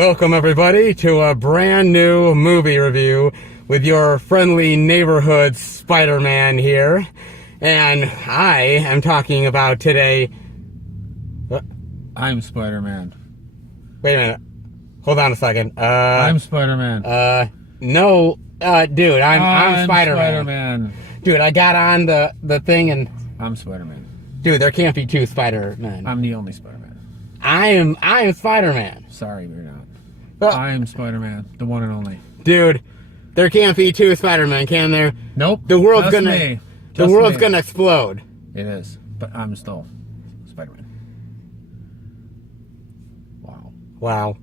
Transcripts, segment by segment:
Welcome everybody to a brand new movie review with your friendly neighborhood Spider-Man here. And I am talking about today... I'm Spider-Man. Wait a minute. Hold on a second. I'm Spider-Man. No, dude, I'm Spider-Man. Spider-Man. Dude, I got on the thing and... I'm Spider-Man. Dude, there can't be two Spider-Men. I'm the only Spider-Man. I am Spider-Man. Sorry, we're not. Well, I am Spider-Man, the one and only. dude, there can't be two Spider-Men, can there? Nope. The world's just gonna... me. The Just world's me. gonna explode. It is, but I'm still Spider-Man. Wow. Wow.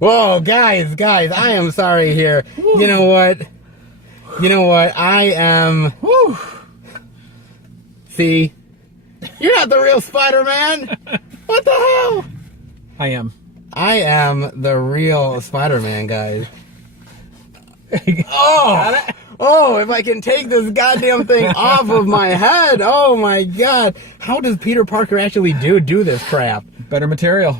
Whoa, guys, I am sorry here. Woo. You know what? I am... Woo! See? You're not the real Spider-Man! What the hell? I am. I am the real Spider-Man, guys. Oh, if I can take this goddamn thing off of my head. Oh my god. How does Peter Parker actually do this crap? Better material.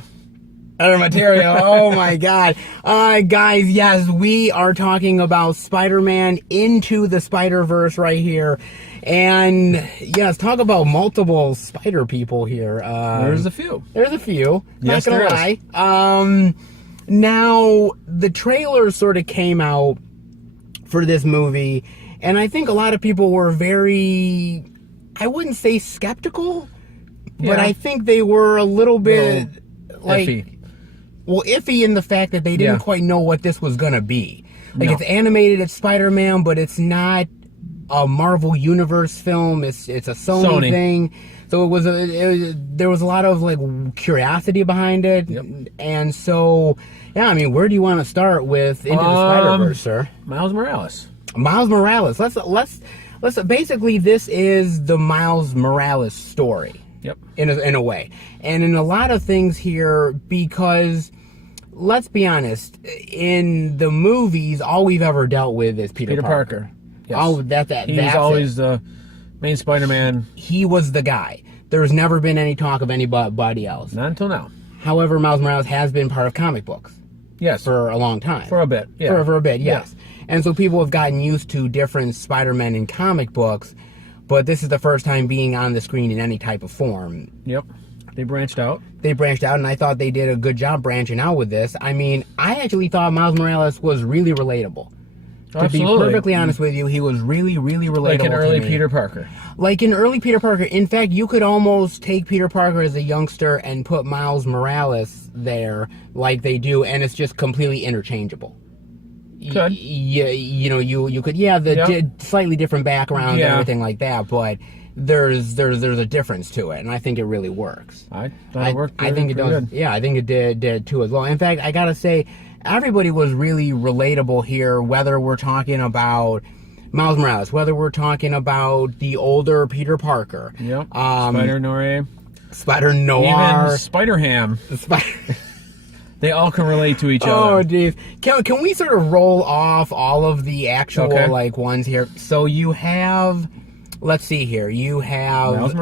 Better material. Oh my god. Guys, yes, we are talking about Spider-Man Into the Spider-Verse right here. And yes, talk about multiple spider people here. There's a few. There's a few. Yes, not gonna lie. Now the trailer sort of came out for this movie, and I think a lot of people were very, I wouldn't say skeptical, but I think they were a little bit like iffy. Well, iffy in the fact that they didn't quite know what this was gonna be. Like, No. it's animated, it's Spider-Man, but it's not a Marvel Universe film. It's a Sony thing. So there was a lot of like curiosity behind it. Yep. And so, yeah, I mean, where do you want to start with Into the Spider-Verse, sir? Miles Morales. Miles Morales. Let's basically, this is the Miles Morales story. Yep. In a way. And in a lot of things here, because let's be honest, in the movies, all we've ever dealt with is Peter Parker. Yes. Oh, that's He's always the main Spider-Man. He was the guy. There's never been any talk of anybody else. Not until now. However, Miles Morales has been part of comic books. Yes. For a long time. For a bit, yeah. For a bit, yes. Yeah. And so people have gotten used to different Spider-Men in comic books, but this is the first time being on the screen in any type of form. Yep. They branched out. And I thought they did a good job branching out with this. I mean, I actually thought Miles Morales was really relatable. Absolutely. To be perfectly honest with you, he was really, really relatable. Like an early to me. Peter Parker. Like an early Peter Parker. In fact, you could almost take Peter Parker as a youngster and put Miles Morales there like they do, and it's just completely interchangeable. Could. You could, slightly different background and everything like that, but there's a difference to it, and I think it really works. I thought it worked. I think it does. Good. Yeah, I think it did too as well. In fact, I gotta say, everybody was really relatable here, whether we're talking about Miles Morales, whether we're talking about the older Peter Parker. Yep. Spider-Noir. Spider-Noir. Even Spider-Ham. They all can relate to each other. Oh, geez. Can we sort of roll off all of the actual like ones here? So you have, let's see here. You have Miles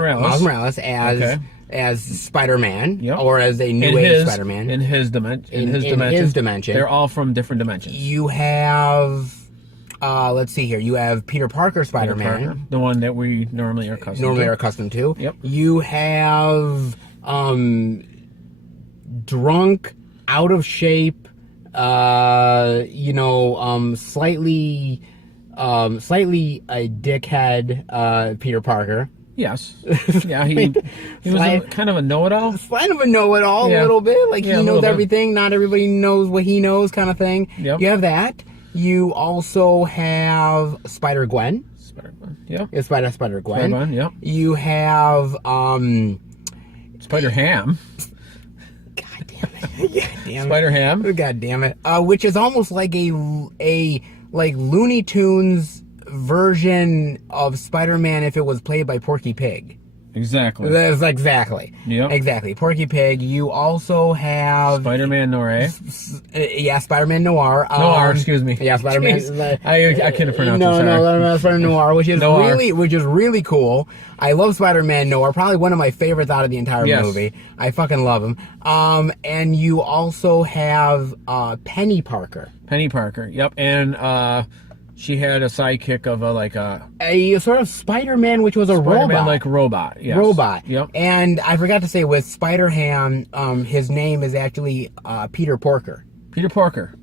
Morales as Spider-Man, yep. or as a new age Spider-Man. In his dimension. They're all from different dimensions. You have, let's see here. You have Peter Parker Spider-Man. The one that we normally are accustomed to. Yep. You have drunk, out of shape, slightly a dickhead Peter Parker. Yes. Yeah, he was kind of a know-it-all. Kind of a know-it-all, a little bit. Like, he knows everything. Not everybody knows what he knows, kind of thing. Yep. You have that. You also have Spider-Gwen. Spider-Gwen, yeah. It's Spider-Gwen. Spider-Gwen, yeah. You have Spider-Ham. God damn it. Spider-Ham. God damn it. Which is almost like a Looney Tunes version of Spider-Man if it was played by Porky Pig. Exactly. That's exactly. Yep. Exactly. Porky Pig. You also have Spider-Man Noir. yeah, Spider-Man Noir. Noir, excuse me. Yeah, Spider-Man. Jeez. I couldn't pronounce it. No, Sorry. Spider-Man Noir, which is Noir. really cool. I love Spider-Man Noir. Probably one of my favorites out of the entire Yes. movie. I fucking love him. And you also have Penny Parker. Penny Parker. Yep. And she had a sidekick of A sort of Spider-Man, which was a Spider-Man robot. like robot. Yes. Robot. Yep. And I forgot to say, with Spider-Ham, his name is actually Peter Porker. Peter Parker.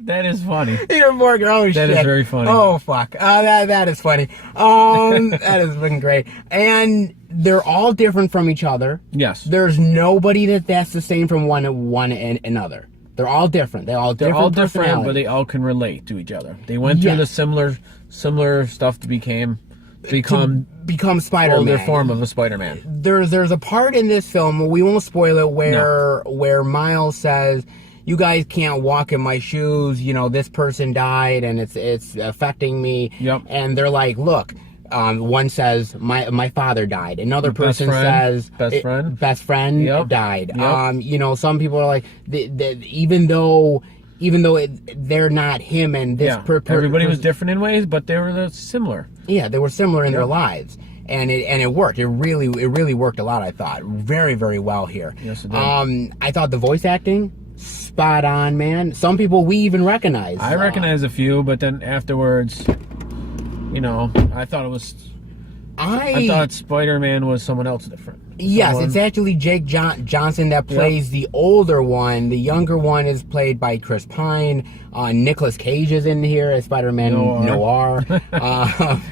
That is funny. Peter Porker. Oh, shit. That is very funny. Oh, fuck. That is funny. That has been great. And they're all different from each other. Yes. There's nobody that's the same from one and another. They're all different. They're all different, but they all can relate to each other. They went through the similar stuff to become Spider-Man. Older form of a Spider-Man. There's a part in this film, we won't spoil it, where Miles says, "You guys can't walk in my shoes. You know, this person died and it's affecting me." Yep. And they're like, "Look." One says, my father died. Another person says, best friend Yep. died. Yep. You know, some people are like, even though they're not him and this everybody was different in ways, but they were similar. Yeah, they were similar in their lives. And it worked. It really worked a lot, I thought. Very, very well here. Yes, it did. I thought the voice acting, spot on, man. Some people we even recognize. I recognize a few, but then afterwards, you know, I thought Spider-Man was someone else different. Yes, it's actually Jake Johnson that plays the older one. The younger one is played by Chris Pine. Nicolas Cage is in here as Spider-Man Noir.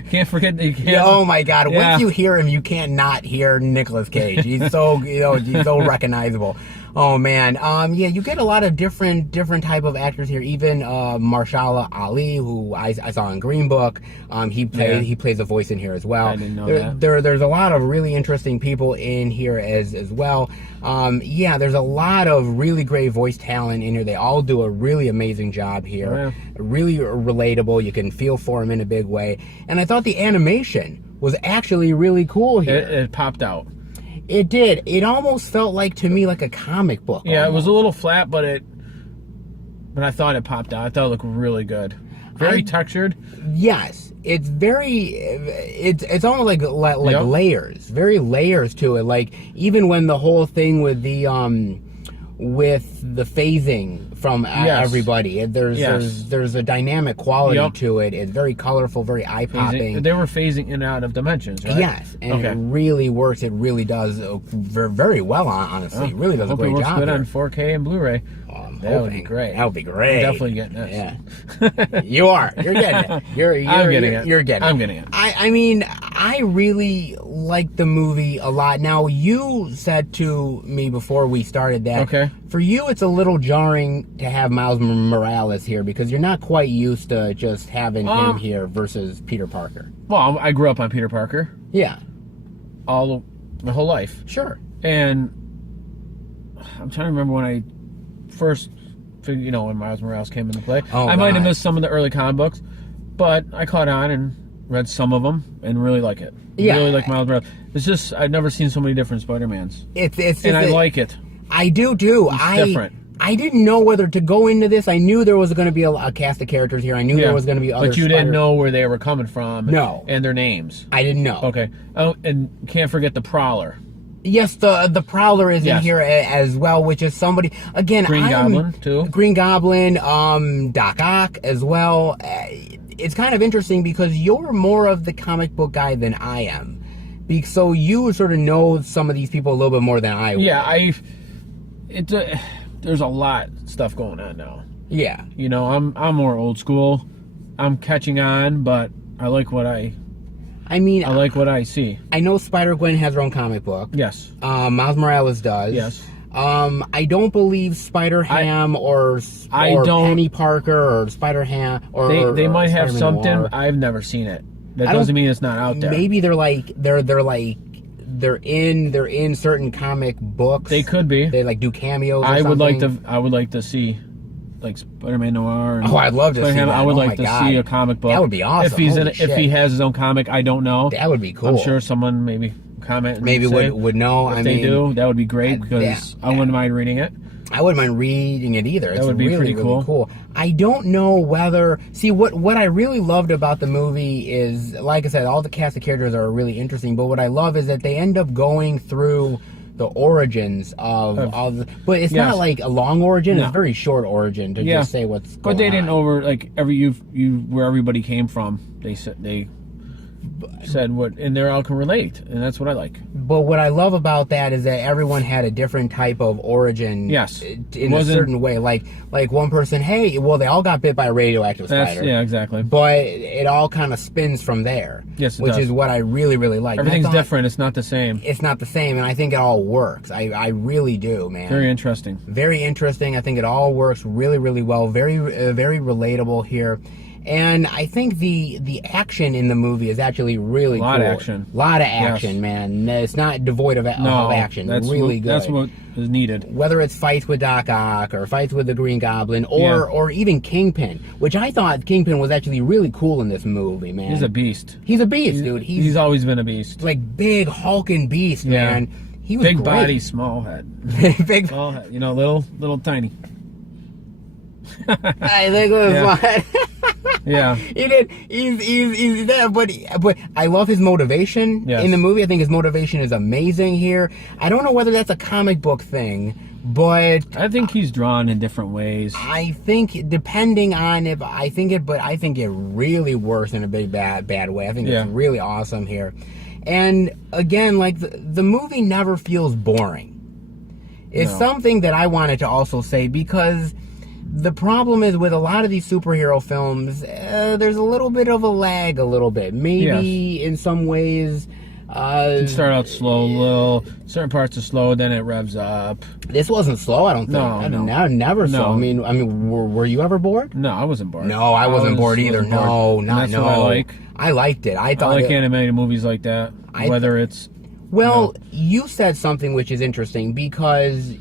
Can't forget that you can't. Oh my God! Once you hear him, you can't not hear Nicolas Cage. He's so he's so recognizable. Oh man, yeah, you get a lot of different type of actors here. Even Marshala Ali, who I saw in Green Book, he plays a voice in here as well. I didn't know that. There's a lot of really interesting people in here as well. Yeah, there's a lot of really great voice talent in here. They all do a really amazing job here. Oh, yeah. Really relatable. You can feel for them in a big way. And I thought the animation was actually really cool here. It popped out. It did. It almost felt like, to me, like a comic book. Yeah, It was a little flat, but I thought it popped out. I thought it looked really good. Very textured. Yes, it's very. It's almost like layers, very layers to it. Like even when the whole thing with the phasing from everybody, there's a dynamic quality to it. It's very colorful, very eye popping. They were phasing in and out of dimensions, right? Yes, and it really works. It really does very well. Honestly, it really does a great job. Hope it works good here. on 4K and Blu-ray. That would be great. That would be great. I'm definitely getting this. Yeah, you are. You're getting it. I'm getting it. You're getting it. I'm getting it. I mean, I really like the movie a lot. Now, you said to me before we started that for you it's a little jarring to have Miles Morales here because you're not quite used to just having him here versus Peter Parker. Well, I grew up on Peter Parker. Yeah. My whole life. Sure. And I'm trying to remember when I first figured, when Miles Morales came into play. I might have missed some of the early comic books, but I caught on and read some of them and really like it. Yeah. Really like Miles Morales. It's just, I've never seen so many different Spider-Mans. I like it. I do. It's different. I didn't know whether to go into this. I knew there was going to be a cast of characters here. I knew there was going to be other. But you didn't know where they were coming from. No. And their names. I didn't know. Okay. Oh, and can't forget the Prowler. Yes, the Prowler is in here as well, which is somebody again. Green Goblin too. Green Goblin, Doc Ock as well. It's kind of interesting because you're more of the comic book guy than I am, so you sort of know some of these people a little bit more than I would. Yeah, there's a lot of stuff going on now. Yeah. I'm more old school. I'm catching on, but I like what I like what I see. I know Spider-Gwen has her own comic book. Yes. Miles Morales does. Yes. I don't believe Spider-Ham or Penny Parker or Spider-Ham or they might have something. Noir. I've never seen it. That doesn't mean it's not out there. Maybe they're in certain comic books. They could be. They do cameos. Or I would something. like to see like Spider-Man Noir. And I'd love to see that. I would like to see a comic book. That would be awesome. If he's if he has his own comic, I don't know. That would be cool. I'm sure someone maybe comment and maybe say, would know. If they do, that would be great because I wouldn't mind reading it. I wouldn't mind reading it either. That would be really, pretty cool. Really cool. I don't know whether... See, what I really loved about the movie is, like I said, all the cast of characters are really interesting, but what I love is that they end up going through the origins of but it's not like a long origin. It's a very short origin to just say what's going on. But they didn't where everybody came from. They said what, and they all can relate, and that's what I like. But what I love about that is that everyone had a different type of origin. Yes, in a certain way. Like one person, they all got bit by a radioactive spider. Yeah, exactly. But it all kind of spins from there. Yes, which is what I really, really like. Everything's different. It's not the same. It's not the same, and I think it all works. I really do, man. Very interesting. Very interesting. I think it all works really, really well. Very, very relatable here. And I think the action in the movie is actually really cool. A lot of action, man. It's not devoid of action. That's really good. That's what is needed. Whether it's fights with Doc Ock or fights with the Green Goblin or even Kingpin, which I thought Kingpin was actually really cool in this movie, man. He's a beast. He's a beast, dude. He's always been a beast. Like big hulking beast, man. He was big great. Body, small head. Big small head. You know, little tiny. I think it was fun. Yeah, he did. He's there, but I love his motivation in the movie. I think his motivation is amazing here. I don't know whether that's a comic book thing, but I think he's drawn in different ways. I think depending on but I think it really works in a big bad way. I think it's really awesome here, and again, like the movie never feels boring. It's something that I wanted to also say because. The problem is with a lot of these superhero films, there's a little bit of a lag, maybe in some ways. It start out slow, certain parts are slow, then it revs up. This wasn't slow, I don't think. No, never slow. I mean, were you ever bored? No, I wasn't bored. No, I wasn't bored either. No, not that's what I like. I liked it. I like animated movies like that. Whether it's you said something which is interesting because.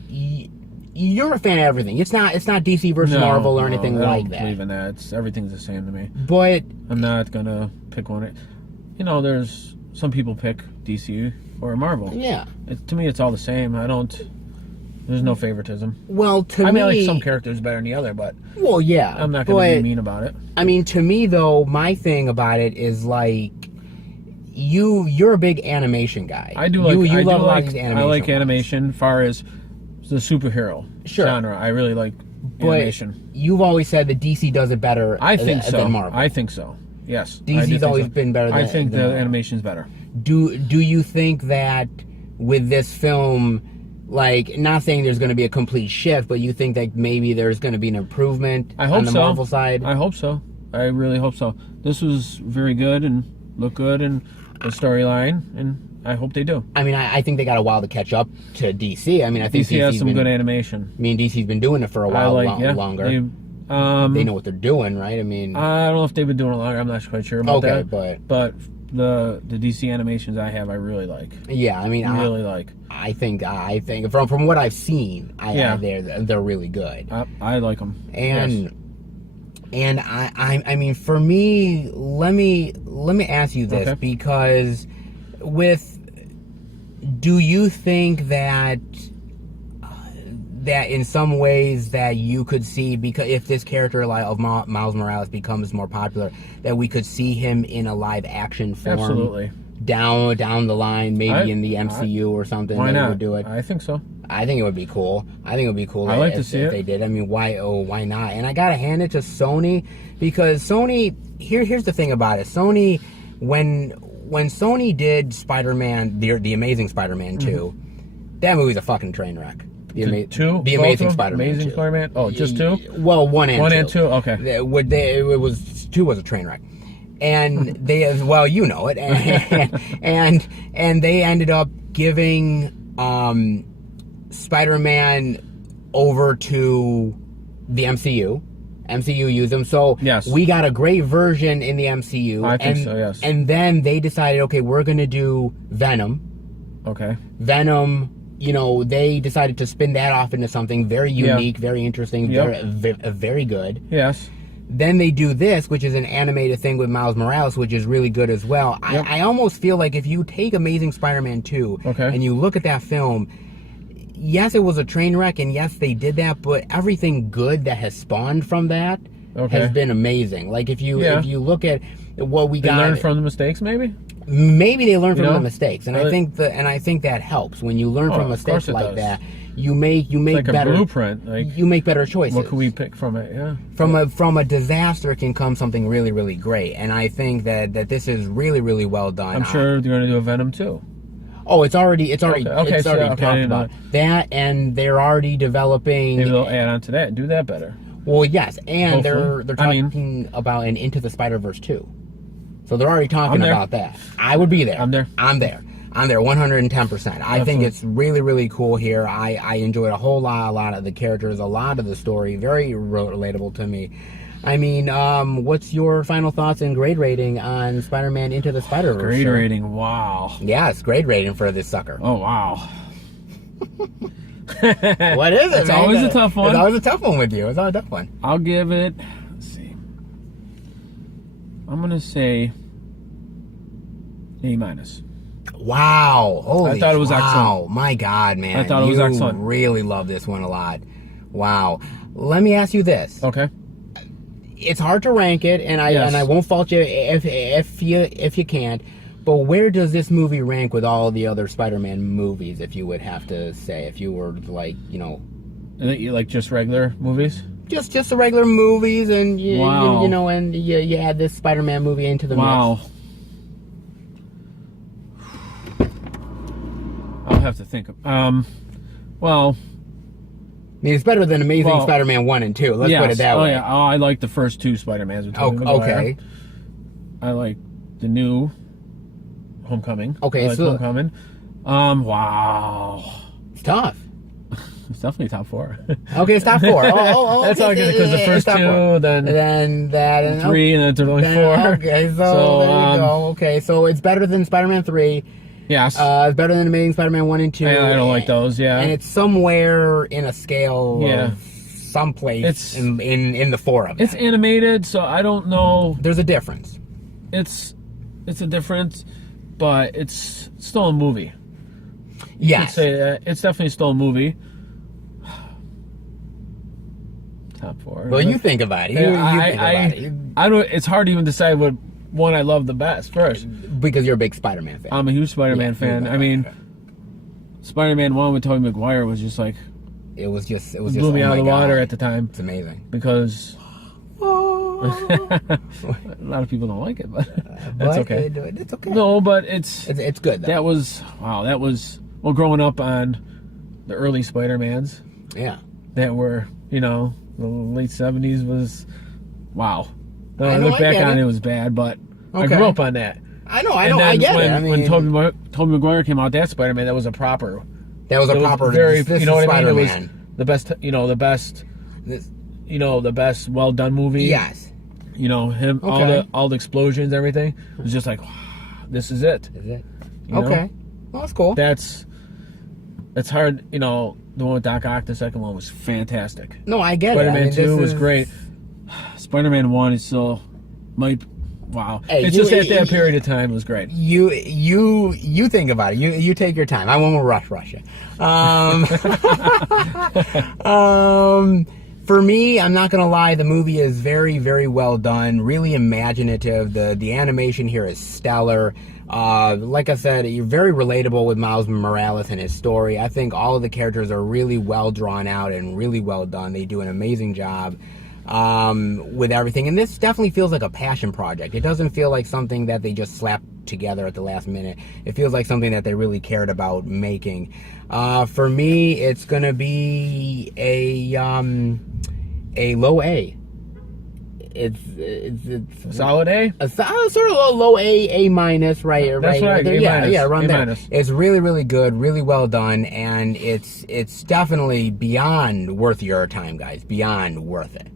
You're a fan of everything. It's not DC versus Marvel or anything like that. I don't believe in that. Everything's the same to me. But I'm not gonna pick one. You know, there's some people pick DC or Marvel. Yeah. To me, it's all the same. There's no favoritism. Well, I mean, I like some characters better than the other, but I'm not gonna be mean about it. I mean, to me though, my thing about it is like. You're a big animation guy. I do like. You love a lot of these animation. I like animation. As far as the superhero genre, I really like animation. You've always said that DC does it better. I think so. Than Marvel. I think so. Yes, DC's always been better. I think the animation's better. Do you think that with this film, like, not saying there's going to be a complete shift, but you think that maybe there's going to be an improvement on the Marvel side? I hope so. I really hope so. This was very good and looked good and the storyline and. I hope they do. I mean, I think they got a while to catch up to DC. I mean, I think DC has some good animation. I mean, DC's been doing it for a while longer. They know what they're doing, right? I mean, I don't know if they've been doing it longer. I'm not quite sure about that. But the DC animations I really like. Yeah, I mean, I really like. I think from what I've seen, they're really good. I like them. And I mean, for me, let me ask you this because. Do you think that in some ways that you could see, because if this character of Miles Morales becomes more popular, that we could see him in a live action form? Absolutely. Down the line, maybe in the MCU or something. Why not? Would do it. I think so. I think it would be cool. I like to see it. If they did. I mean, why not? And I gotta hand it to Sony because Sony. Here's the thing about it. Sony, when Sony did Spider-Man, the Amazing Spider-Man 2, that movie's a fucking train wreck. The Amazing Spider-Man. Amazing 2. Spider-Man. Oh, just 2? Well, 1 and 2. Okay. It was 2 was a train wreck, and they you know it, and they ended up giving Spider-Man over to the MCU. MCU used them, so we got a great version in the MCU. I think so, yes. And then they decided, okay, we're gonna do Venom. Okay. Venom they decided to spin that off into something very unique, very interesting, very good. Yes. Then they do this, which is an animated thing with Miles Morales, which is really good as well. Yep. I almost feel like if you take Amazing Spider-Man 2 and you look at that film, yes, it was a train wreck, and yes, they did that, but everything good that has spawned from that has been amazing. Like, if you look at what we got... They learned from the mistakes, maybe? Maybe they learn from the mistakes, and I think that helps. When you learn from mistakes like that, you make like better a blueprint. Like, you make better choices. What can we pick from it? Yeah. From a disaster can come something really, really great, and I think that this is really, really well done. I'm sure they're going to do a Venom too. Oh, it's already talked about that, and they're already developing. Maybe they'll add on to that and do that better. Well, yes, and they're talking about an Into the Spider-Verse 2. So they're already talking about that. I would be there. I'm there 110%. I think it's really, really cool here. I enjoyed a lot of the characters, a lot of the story, very relatable to me. I mean, what's your final thoughts and grade rating on Spider-Man Into the Spider-Verse? Grade rating, wow. Yes, grade rating for this sucker. Oh, wow. What is it, It's always a tough one. It's always a tough one with you. It's always a tough one. I'll give it, let's see. I'm going to say A-. Wow. Holy I thought it was excellent. My God, man. I thought it was excellent. You really love this one a lot. Wow. Let me ask you this. Okay. It's hard to rank it, and I won't fault you if you can't. But where does this movie rank with all the other Spider-Man movies, if you would have to say, if you were like, You like just regular movies? Just the regular movies, and you add this Spider-Man movie into the mix. I'll have to think of, well... I mean, it's better than Amazing Spider-Man 1 and 2. Let's put it that way. Yeah. Oh, I like the first two Spider-Mans with Tobey Maguire. Okay. I like the new Homecoming. Okay, so Homecoming. Wow. It's tough. It's definitely top 4. Okay, it's top 4. That's all good, because the first 2, then that, and 3, and then only 4. Okay, so there you go. Okay, so it's better than Spider-Man 3. Yes. It's better than Amazing Spider-Man 1 and 2. I don't like those, and it's somewhere in a scale of someplace in the 4 of them. It's animated, so I don't know. There's a difference. It's a difference, but it's still a movie. Yes. You could say that. It's definitely still a movie. Top 4. Well, you think about it. I don't. It's hard to even decide what one I love the best first. Because you're a big Spider-Man fan. I'm a huge Spider-Man fan. I mean, Spider-Man 1 with Tobey Maguire was just like... It blew me out of the water at the time. It's amazing. Because... a lot of people don't like it, but that's okay. It's okay. No, but it's good, though. That was... Well, growing up on the early Spider-Mans... Yeah. That were, the late 70s was... Wow. I look back on it, it was bad, but I grew up on that. I get it. When Tobey Maguire came out, that Spider-Man, that was a proper... very, this you know what I mean? It was the best well-done movie. Yes. Him, all the explosions, everything. It was just like, wow, this is it. Is it? Okay. Well, that's cool. That's hard, the one with Doc Ock, the second one was fantastic. No, I get it. Spider-Man 2 was great. Spider-Man 1 is still wow. Hey, it's just at that period of time was great. You think about it. You take your time. I won't rush you. For me, I'm not gonna lie, the movie is very, very well done, really imaginative. The animation here is stellar. Like I said, you're very relatable with Miles Morales and his story. I think all of the characters are really well drawn out and really well done. They do an amazing job with everything, and this definitely feels like a passion project. It doesn't feel like something that they just slapped together at the last minute. It feels like something that they really cared about making. For me, it's gonna be a low A. It's solid A. A sort of a low A minus, right? That's right. Around there. It's really, really good, really well done, and it's definitely beyond worth your time, guys. Beyond worth it.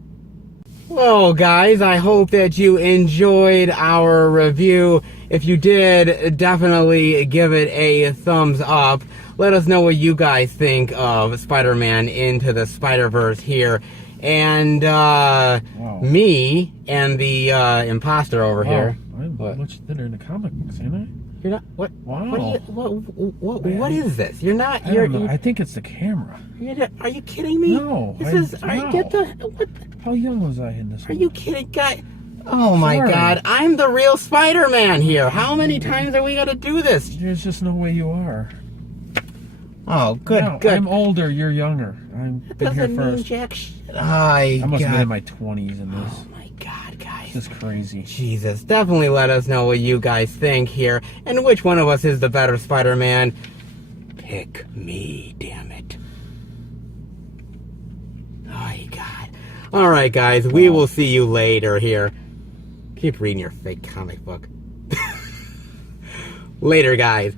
Well, guys, I hope that you enjoyed our review. If you did, definitely give it a thumbs up. Let us know what you guys think of Spider-Man Into the Spider-Verse here. And me and the imposter over here. I'm much thinner in the comic books, ain't I? You're not. What? Wow. What is this? You're not. I don't know. I think it's the camera. Are you kidding me? No. Get the. What? How young was I in this? Are you kidding, guy? Oh my God! I'm the real Spider-Man here. How many times are we gonna do this? There's just no way you are. Oh, good, no, good. I'm older. You're younger. I've been here first. Jack shit. I must have been in my 20s in this. Oh my God, guys! This is crazy. Jesus, definitely let us know what you guys think here, and which one of us is the better Spider-Man. Pick me, damn it! Oh my God! All right, guys, we will see you later here. Keep reading your fake comic book. Later, guys.